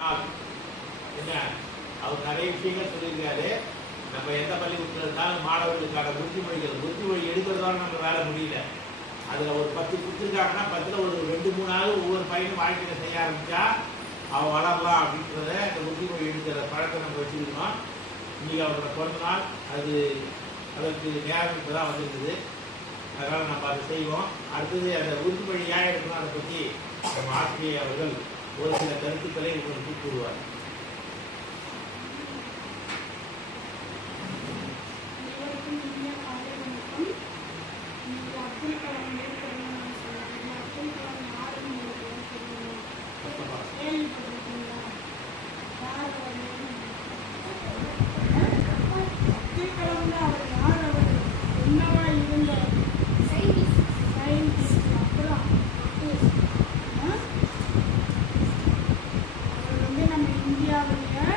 என்ன? அவர் நிறைய விஷயங்கள் சொல்லியிருக்காரு. நம்ம எந்த பள்ளி இருந்தாலும் மாணவர்களுக்கான உறுதிமொழிகள் உறுதிமொழி எடுக்கிறதோட நம்ம வேலை முடியல. அதில் ஒரு பத்து கொடுத்துருக்காங்கன்னா பத்தில் ஒரு ரெண்டு மூணு நாள் ஒவ்வொரு பையனும் வாழ்க்கையில் செய்ய ஆரம்பித்தா அவன் வளரலாம் அப்படின்றத அந்த உறுதிமொழி எடுக்கிற பழக்கம் நம்ம வச்சுருக்கோம் இன்றைக்கி அவரோட பிறந்த நாள். அது அதற்கு நேரம் இப்போ தான் வந்திருக்குது. அதனால் நம்ம அதை செய்வோம். அடுத்தது அந்த உறுதிமொழி ஏன் எடுக்கணும் அதை பற்றி நம்ம ஆசிரியர் அவர்கள் ஒரு சில கருத்துக்களை உங்களுக்கு கூறுவார் பண்ணுங்கள்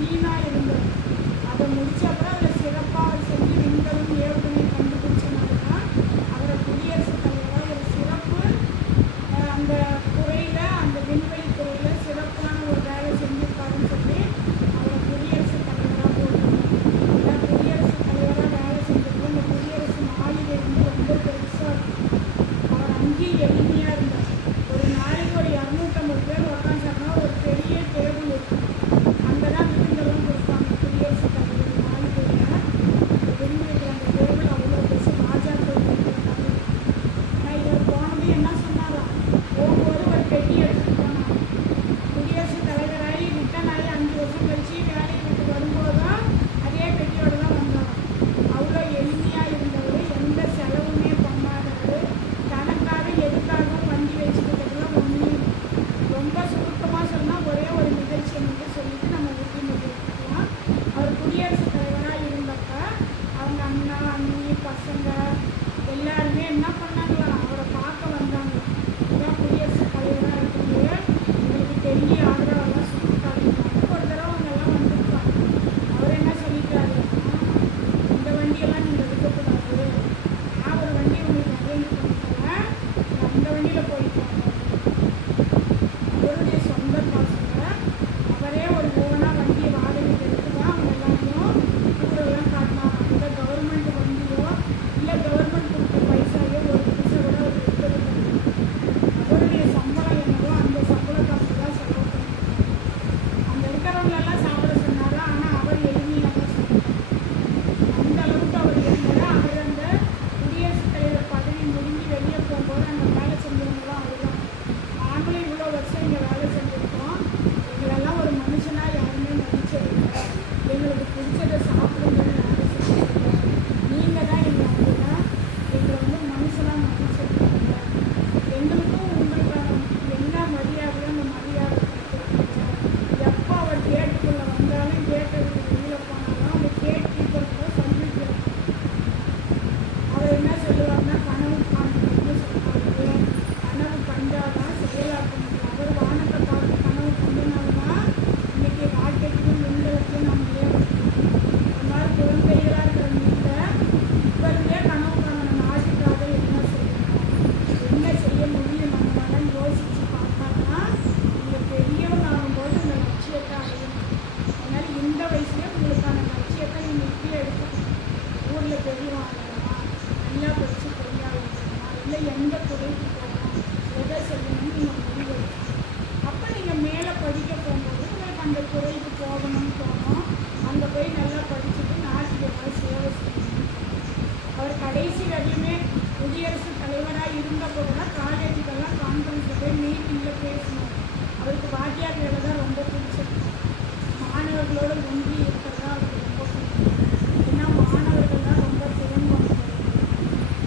வீணாக இருந்தோம் அதை முடிச்சு 就这个。படிச்சுட்டு நாசிரியமாக சேவை செஞ்சார் அவர் கடைசி வரையுமே குடியரசு தலைவராக இருந்த போதெல்லாம் காலேஜுக்கெல்லாம் கான்ஃபரன்ஸில் போய் மீட்டிங்கில் பேசினார் அவருக்கு வாத்தியார் வேலை தான் ரொம்ப பிடிச்சது. மாணவர்களோடு ஒன்றி இருக்கிறதா அவருக்கு ரொம்ப பிடிக்கும். ஏன்னா மாணவர்கள் தான் ரொம்ப திறன்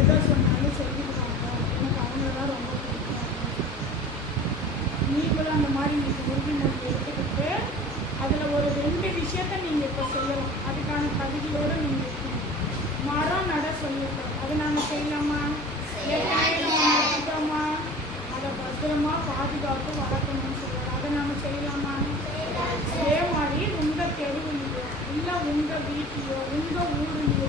எதை சொன்னாலும் சொல்லிடுவாங்க. எனக்கு அவங்கள தான் ரொம்ப பிடிக்கும். நீங்களும் அந்த மாதிரி உங்களுக்கு உறுதிமொழி 你到屋里没